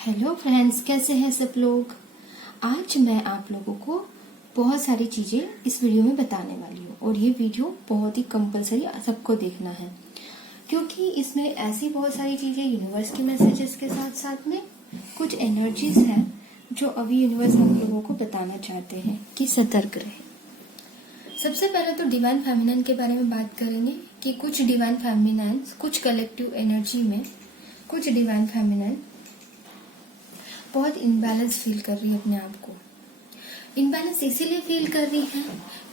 Hello friends, कैसे हैं सब लोग। आज मैं आप लोगों को बहुत सारी चीज़ें इस वीडियो में बताने वाली हूँ और ये वीडियो बहुत ही कंपलसरी सबको देखना है, क्योंकि इसमें ऐसी बहुत सारी चीज़ें यूनिवर्स के मैसेजेस के साथ साथ में कुछ एनर्जीज हैं जो अभी यूनिवर्स हम लोगों को बताना चाहते हैं कि सतर्क रहे। सबसे पहले तो डिवाइन फेमिनिन के बारे में बात करेंगे कि कुछ डिवाइन फेमिनिन, कुछ कलेक्टिव एनर्जी में कुछ डिवाइन फेमिनिन बहुत इनबैलेंस फील कर रही है अपने आप को। इनबैलेंस इसीलिए फील कर रही है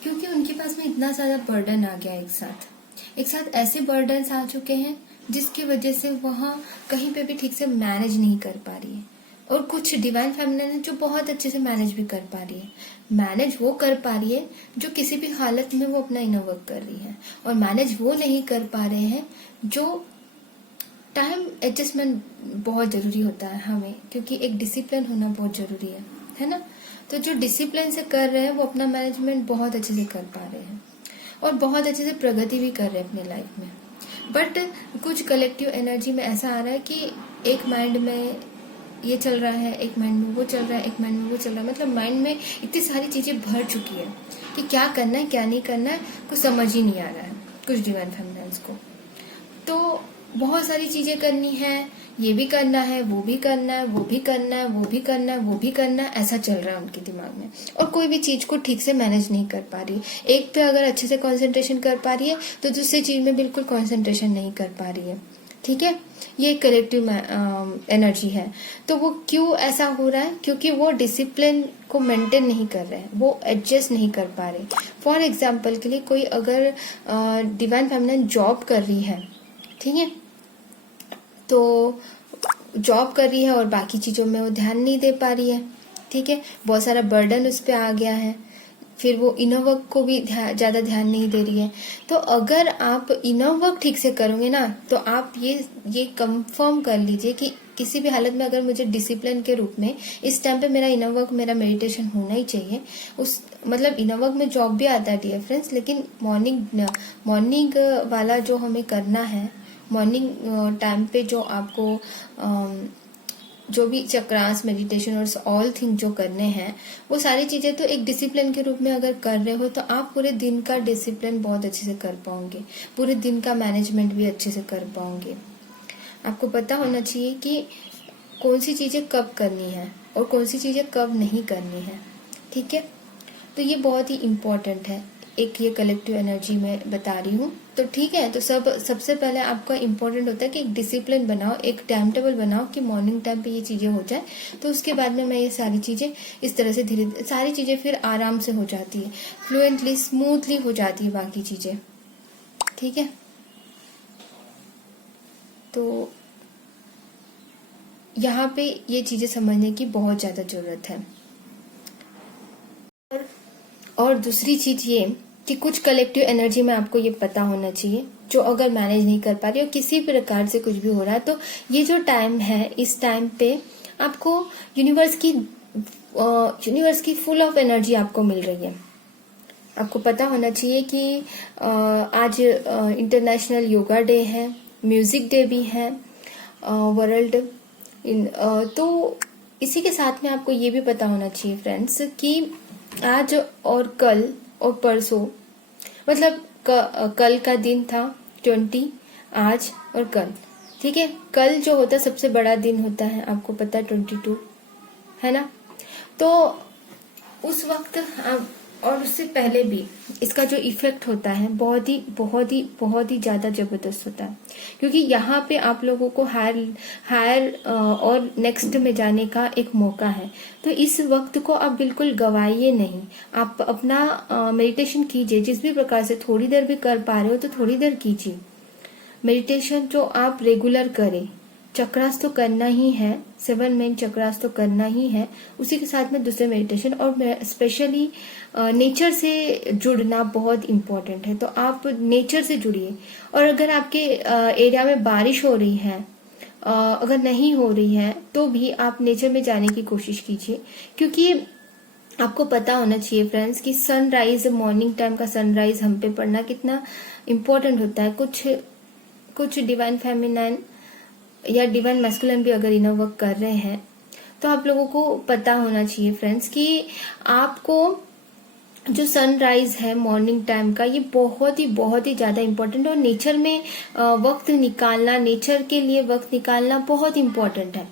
क्योंकि उनके पास में इतना ज्यादा बर्डन आ गया। एक साथ ऐसे बर्डन्स आ चुके हैं जिसकी वजह से वह कहीं पे भी ठीक से मैनेज नहीं कर पा रही है। और कुछ डिवाइन फेमिनिन है जो बहुत अच्छे से मैनेज भी कर पा रही है। मैनेज वो कर पा रही है जो किसी भी हालत में वो अपना इनर वर्क कर रही है, और मैनेज वो नहीं कर पा रहे हैं जो टाइम एडजस्टमेंट बहुत जरूरी होता है हमें, क्योंकि एक डिसिप्लिन होना बहुत जरूरी है ना। तो जो डिसिप्लिन से कर रहे हैं वो अपना मैनेजमेंट बहुत अच्छे से कर पा रहे हैं और बहुत अच्छे से प्रगति भी कर रहे हैं अपने लाइफ में। बट कुछ कलेक्टिव एनर्जी में ऐसा आ रहा है कि एक माइंड में ये चल रहा है, एक माइंड में वो चल रहा है, एक माइंड में वो चल रहा है। मतलब माइंड में इतनी सारी चीजें भर चुकी है कि क्या करना है क्या नहीं करना है कुछ समझ ही नहीं आ रहा है कुछ डिवाइन फेमिनिन्स को। तो बहुत सारी चीजें करनी है, ये भी करना है, वो भी करना है, वो भी करना है, वो भी करना है, वो भी करना है, ऐसा चल रहा है उनके दिमाग में। और कोई भी चीज को ठीक से मैनेज नहीं कर पा रही। एक पे अगर अच्छे से कंसंट्रेशन कर पा रही है तो दूसरी चीज में बिल्कुल कंसंट्रेशन नहीं कर पा रही है। ठीक है, ये कलेक्टिव एनर्जी है। तो वो क्यों ऐसा हो रहा है? क्योंकि वो डिसिप्लिन को मेंटेन नहीं कर रहे हैं, वो एडजस्ट नहीं कर पा रहे। फॉर एग्जाम्पल के लिए कोई अगर डिवाइन फेमिनिन जॉब कर रही है, ठीक है, तो जॉब कर रही है और बाकी चीजों में वो ध्यान नहीं दे पा रही है। ठीक है, बहुत सारा बर्डन उस पर आ गया है, फिर वो इनर वर्क को भी ज्यादा ध्यान नहीं दे रही है। तो अगर आप इनर वर्क ठीक से करोगे ना, तो आप ये कंफर्म कर लीजिए कि किसी भी हालत में अगर मुझे डिसिप्लिन के रूप में इस टाइम पे मेरा इनर वर्क, मेरा मेडिटेशन होना ही चाहिए। उस मतलब इनर वर्क में जॉब भी आता है डियर फ्रेंड्स, लेकिन मॉर्निंग वाला जो हमें करना है, मॉर्निंग टाइम पे जो आपको जो भी चक्रास, मेडिटेशन और ऑल थिंग जो करने हैं, वो सारी चीजें तो एक डिसिप्लिन के रूप में अगर कर रहे हो तो आप पूरे दिन का डिसिप्लिन बहुत अच्छे से कर पाओगे, पूरे दिन का मैनेजमेंट भी अच्छे से कर पाओगे। आपको पता होना चाहिए कि कौन सी चीजें कब करनी है और कौन सी चीजें कब नहीं करनी है। ठीक है, तो ये बहुत ही इम्पोर्टेंट है। एक ये कलेक्टिव एनर्जी में बता रही हूँ। तो ठीक है, तो सबसे पहले आपका इम्पोर्टेंट होता है कि एक डिसिप्लिन बनाओ, एक टाइम टेबल बनाओ कि मॉर्निंग टाइम पे ये चीजें हो जाए। तो उसके बाद में मैं ये सारी चीजें इस तरह से धीरे सारी चीजें फिर आराम से हो जाती है, फ्लुएंटली स्मूथली हो जाती है बाकी चीजें। ठीक है, तो यहाँ पे ये चीजें समझने की बहुत ज्यादा जरूरत है। और दूसरी चीज ये कि कुछ कलेक्टिव एनर्जी में आपको ये पता होना चाहिए, जो अगर मैनेज नहीं कर पा रही और किसी प्रकार से कुछ भी हो रहा है, तो ये जो टाइम है, इस टाइम पे आपको यूनिवर्स की फुल ऑफ एनर्जी आपको मिल रही है। आपको पता होना चाहिए कि आज इंटरनेशनल योगा डे है, म्यूजिक डे भी है वर्ल्ड। तो इसी के साथ में आपको ये भी पता होना चाहिए फ्रेंड्स कि आज और कल और परसों, मतलब कल का दिन था 20, आज और कल। ठीक है, कल जो होता है सबसे बड़ा दिन होता है, आपको पता है 22, है ना। तो उस वक्त और उससे पहले भी इसका जो इफेक्ट होता है बहुत ही ज्यादा जबरदस्त होता है, क्योंकि यहाँ पे आप लोगों को हायर और नेक्स्ट में जाने का एक मौका है। तो इस वक्त को आप बिल्कुल गवाइए नहीं, आप अपना मेडिटेशन कीजिए। जिस भी प्रकार से थोड़ी देर भी कर पा रहे हो तो थोड़ी देर कीजिए मेडिटेशन, जो आप रेगुलर करें। चक्रास तो करना ही है, 7 मेन चक्रास तो करना ही है, उसी के साथ में दूसरे मेडिटेशन। और स्पेशली नेचर से जुड़ना बहुत इम्पोर्टेंट है, तो आप नेचर से जुड़िए। और अगर आपके एरिया में बारिश हो रही है, अगर नहीं हो रही है, तो भी आप नेचर में जाने की कोशिश कीजिए, क्योंकि आपको पता होना चाहिए फ्रेंड्स कि सनराइज, मॉर्निंग टाइम का सनराइज हम पे पड़ना कितना इम्पोर्टेंट होता है। कुछ डिवाइन फेमिनाइन या डिवाइन मैस्कुलिन भी अगर इनर वर्क कर रहे हैं तो आप लोगों को पता होना चाहिए फ्रेंड्स कि आपको जो सनराइज है मॉर्निंग टाइम का, ये बहुत ही ज्यादा इम्पोर्टेंट है। और नेचर में वक्त निकालना, नेचर के लिए वक्त निकालना बहुत इम्पोर्टेंट है।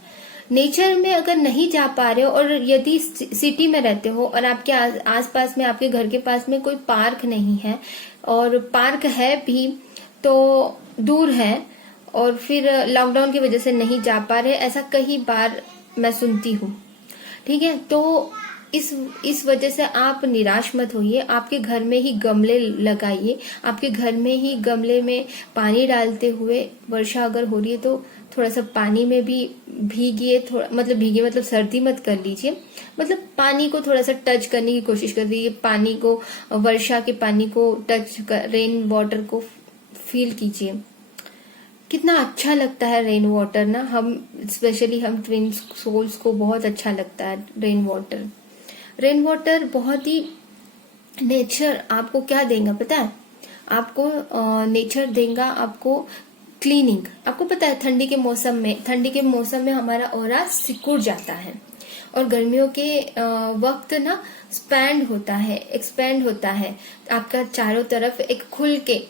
नेचर में अगर नहीं जा पा रहे हो और यदि सिटी में रहते हो और आपके आसपास में, आपके घर के पास में कोई पार्क नहीं है, और पार्क है भी तो दूर है, और फिर लॉकडाउन की वजह से नहीं जा पा रहे, ऐसा कई बार मैं सुनती हूँ। ठीक है, तो इस वजह से आप निराश मत होइए। आपके घर में ही गमले लगाइए, आपके घर में ही गमले में पानी डालते हुए, वर्षा अगर हो रही है तो थोड़ा सा पानी में भी भीगिए, थोड़ा मतलब सर्दी मत कर लीजिए, मतलब पानी को थोड़ा सा टच करने की कोशिश करिए, पानी को, वर्षा के पानी को टच कर, रेन वाटर को फील कीजिए। कितना अच्छा लगता है रेन वाटर ना, स्पेशली हम ट्विन सोल्स को बहुत अच्छा लगता है रेन वाटर। रेन वाटर बहुत ही, नेचर आपको क्या देगा पता है? आपको नेचर देगा आपको क्लीनिंग। आपको पता है ठंडी के मौसम में हमारा ऑरा सिकुड़ जाता है, और गर्मियों के वक्त ना एक्सपैंड होता है आपका चारों तरफ एक खुल के।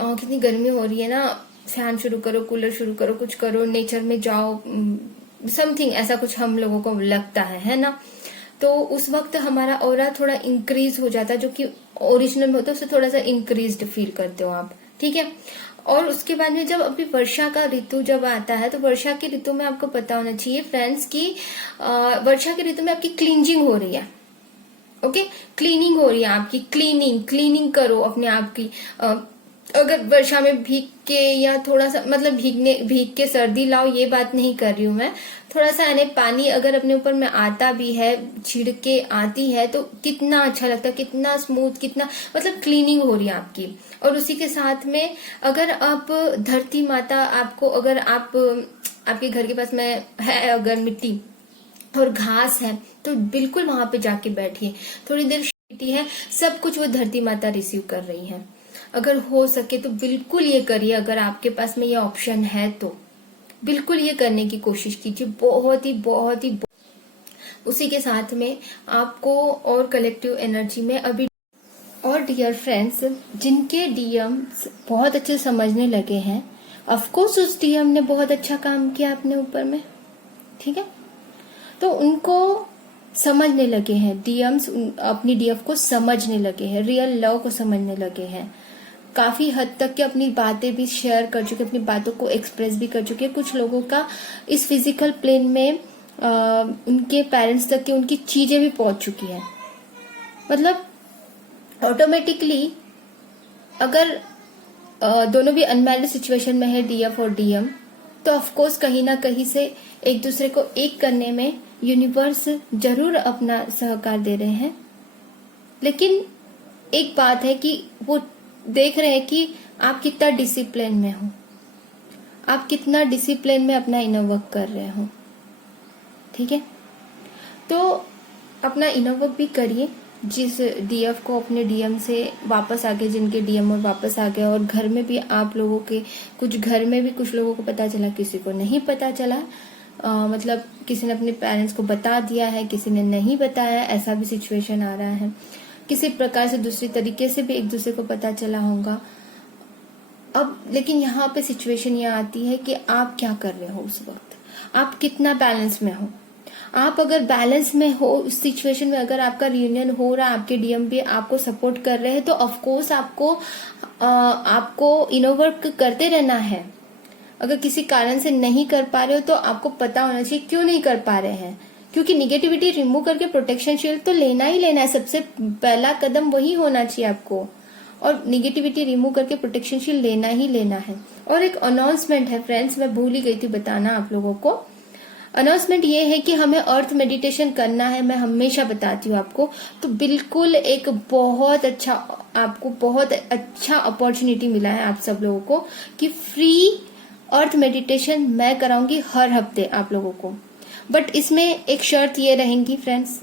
कितनी गर्मी हो रही है ना, फैन शुरू करो, कूलर शुरू करो, कुछ करो, नेचर में जाओ, समथिंग ऐसा कुछ हम लोगों को लगता है ना। तो उस वक्त हमारा ऑरा थोड़ा इंक्रीज हो जाता है, जो कि ओरिजिनल में होता है, उससे थोड़ा सा इंक्रीज्ड फील करते हो आप। ठीक है, और उसके बाद में जब अभी वर्षा का ऋतु जब आता है, तो वर्षा के ऋतु में आपको पता होना चाहिए फ्रेंड्स कि वर्षा के ऋतु में आपकी क्लींजिंग हो रही है। ओके, क्लीनिंग हो रही है आपकी, क्लीनिंग करो अपने आप की। अगर वर्षा में भीग के या थोड़ा सा मतलब भीग के सर्दी लाओ, ये बात नहीं कर रही हूं मैं। थोड़ा सा यानी पानी अगर अपने ऊपर में आता भी है, छिड़के आती है, तो कितना अच्छा लगता है, कितना स्मूथ, कितना मतलब क्लीनिंग हो रही है आपकी। और उसी के साथ में अगर आप धरती माता आपको, अगर आपके घर के पास में है अगर मिट्टी और घास है, तो बिल्कुल वहां पे जाके बैठिए, थोड़ी देर मिट्टी है, सब कुछ वो धरती माता रिसीव कर रही है। अगर हो सके तो बिल्कुल ये करिए, अगर आपके पास में ये ऑप्शन है तो बिल्कुल ये करने की कोशिश कीजिए। बहुत ही उसी के साथ में आपको और कलेक्टिव एनर्जी में अभी, और डियर फ्रेंड्स, जिनके डीएम्स बहुत अच्छे समझने लगे हैं, ऑफकोर्स उस डीएम ने बहुत अच्छा काम किया अपने ऊपर में। ठीक है, तो उनको समझने लगे हैं, डीएम्स अपनी डीएफ को समझने लगे हैं, रियल लव को समझने लगे हैं, काफी हद तक के अपनी बातें भी शेयर कर चुके, अपनी बातों को एक्सप्रेस भी कर चुके। कुछ लोगों का इस फिजिकल प्लेन में उनके पेरेंट्स तक की उनकी चीजें भी पहुंच चुकी हैं। मतलब ऑटोमेटिकली अगर दोनों भी अनमैरिड सिचुएशन में है, डीएफ और डीएम, तो ऑफकोर्स कहीं ना कहीं से एक दूसरे को एक करने में यूनिवर्स जरूर अपना सहकार दे रहे हैं। लेकिन एक बात है कि वो देख रहे हैं कि आप कितना डिसिप्लिन में हो, आप कितना डिसिप्लिन में अपना इनर वर्क कर रहे हो। ठीक है, तो अपना इनर वर्क भी करिए। जिस डीएफ को अपने डीएम से वापस आ गए, जिनके डीएम और वापस आ गए, और घर में भी आप लोगों के घर में भी कुछ लोगों को पता चला, किसी को नहीं पता चला, मतलब किसी ने अपने पेरेंट्स को बता दिया है, किसी ने नहीं बताया, ऐसा भी सिचुएशन आ रहा है। किसी प्रकार से दूसरी तरीके से भी एक दूसरे को पता चला होगा। अब लेकिन यहाँ पे सिचुएशन ये आती है कि आप क्या कर रहे हो उस वक्त, आप कितना बैलेंस में हो। आप अगर बैलेंस में हो उस सिचुएशन में, अगर आपका रियूनियन हो रहा है, आपके डीएम भी आपको सपोर्ट कर रहे हैं, तो ऑफकोर्स आपको इनर वर्क करते रहना है। अगर किसी कारण से नहीं कर पा रहे हो तो आपको पता होना चाहिए क्यों नहीं कर पा रहे हैं, क्योंकि निगेटिविटी रिमूव करके प्रोटेक्शन शील्ड तो लेना ही लेना है। सबसे पहला कदम वही होना चाहिए आपको, और निगेटिविटी रिमूव करके प्रोटेक्शन शील्ड लेना ही लेना है। और एक अनाउंसमेंट है फ्रेंड्स, मैं भूल ही गई थी बताना आप लोगों को। अनाउंसमेंट ये है कि हमें अर्थ मेडिटेशन करना है, मैं हमेशा बताती हूँ आपको। तो बिल्कुल एक बहुत अच्छा अपॉर्चुनिटी मिला है आप सब लोगों को कि फ्री अर्थ मेडिटेशन मैं कराऊंगी हर हफ्ते आप लोगों को। बट इसमें एक शर्त ये रहेंगी फ्रेंड्स,